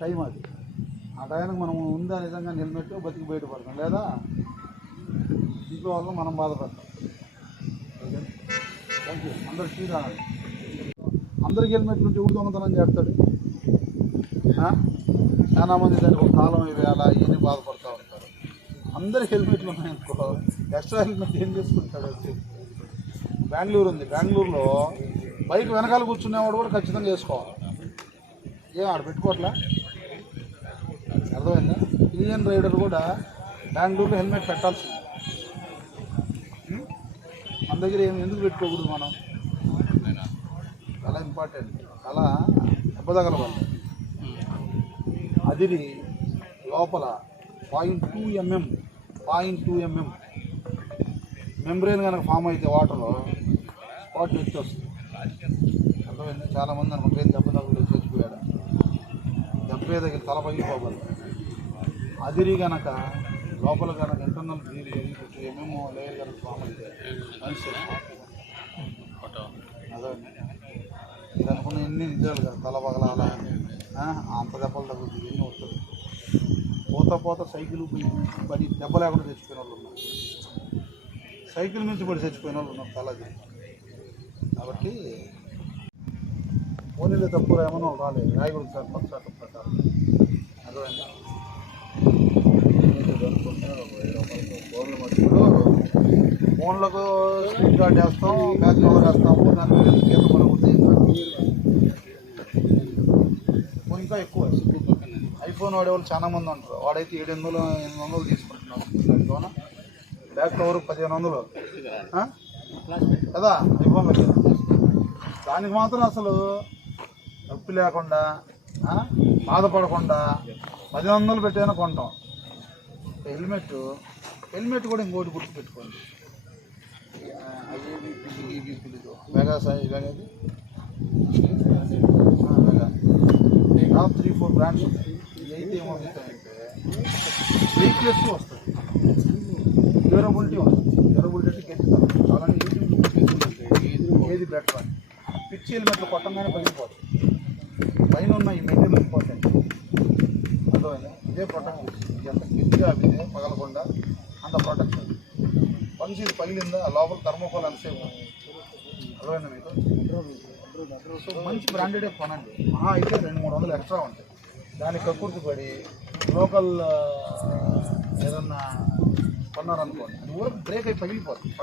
Time అది. ఆ టైంకి మనం ఉందా నిజంగా హెల్మెట్ బతికి బయటపడతాం. లేదా? ఇంట్లో వాళ్ళని మనం బాధపడతాం. ఓకే? Thank you. అందరు టీ తాగండి అందరికి హెల్మెట్లు ఉంటే ఎవరు దొంగతనం చేస్తాడు. చాలామంది చాలా మంది దానికి ఒక కాలం వేయాలా ఇవన్నీ బాధపడుతూ ఉంటారు. అందరికి హెల్మెట్లు ఉన్నాయనుకో ఎక్స్ట్రా హెల్మెట్ ఏం చేసుకుంటాడు వచ్చి? బెంగళూరు ఉంది. బెంగళూరులో బైక్ వెనకాల కూర్చునేవాడు కూడా ఖచ్చితంగా వేసుకోవాలి. ఏం ఆడ పెట్టుకోవట్లే? ఇండియన్ రైడర్ కూడా బెంగళూరులో హెల్మెట్ పెట్టాల్సింది. మన దగ్గర ఏం ఎందుకు పెట్టుకోకూడదు మనం? చాలా ఇంపార్టెంట్ చాలా వాళ్ళు. అదిరి లోపల point two mm point two mm membrane కనుక ఫామ్ అయితే వాటర్లో స్పాట్ వచ్చేస్తుంది. అర్థమైంది? చాలామంది అనుకుంటే దెబ్బ తగులు చచ్చిపోయాడు? దెబ్బే దగ్గర తల పగిలిపోవాలి. అదిరి కనుక లోపల కనుక ఇంటర్నల్ జరిగి ఏమేమో లేయర్ కనుక ఫామ్ అయితే మనిషి అదే ఇది అనుకున్న ఎన్ని నిజాలు కదా తల పగలాల. అంత దెబ్బలు తగ్గుతుంది ఎన్ని వస్తుంది పోత పోత సైకిల్ పడి దెబ్బ లేకుండా చచ్చిపోయిన వాళ్ళు ఉన్నారు. సైకిల్ నుంచి పడి చచ్చిపోయిన వాళ్ళు ఉన్నారు తలది కాబట్టి పోనీలో తప్పు ఏమన్నా రాలేదు. రాయకూడదు సార్ చట్టం ప్రకారం అర్థమైందా? ఫోన్లకు స్క్రీన్ గార్డ్ వేస్తాం బ్యాక్ కవర్ వేస్తాము దాని మీద గీత పలుకుతుంది ఇంకా ఎక్కువ. ఐఫోన్ వాడేవాళ్ళు చాలా మంది ఉంటారు. వాడైతే ఏడు వందలు ఎనిమిది వందలు తీసుకుంటున్నాడు దాంట్లోన బ్యాక్ కవర్ పదిహేను వందలు. కదా ఐఫోన్ దానికి మాత్రం అసలు నొప్పి లేకుండా బాధపడకుండా పది వందలు పెట్టేనా కొంటాం. హెల్మెట్ హెల్మెట్ కూడా ఇంకోటి గుర్తుపెట్టుకోండి. Mega Sai మెగాది mega. Top three four brands ఉంటాయి. అయితే ఏమవుతాయంటే వెయిట్లెస్ వస్తుంది. డ్యూరబిలిటీ వస్తుంది డ్యూరబిలిటీ గెలుస్తారు చాలా ఏది బెటర్ అని. పిచ్చి హెల్మెట్లు కొట్టంగానే పగిలిపోతుంది. పైన ఉన్న ఈ మెటీరియల్ ఇంపార్టెంట్ అర్థమైందా? ఇదే కొట్టంగా ఎంత గట్టిగా అవి వన్స్ పగిలిందా లోపల థర్మోకోల్ ఎంతసేపు? అర్థమైందా మీకు? సో మంచి బ్రాండెడ్ కొనండి. మహా అయితే రెండు మూడు వందలు ఎక్స్ట్రా ఉంటాయి. దానికి కక్కుర్తి పడి లోకల్ ఏదన్నా కొన్నారనుకోండి అది ఊరికి బ్రేక్ అయి పగిలిపోతుంది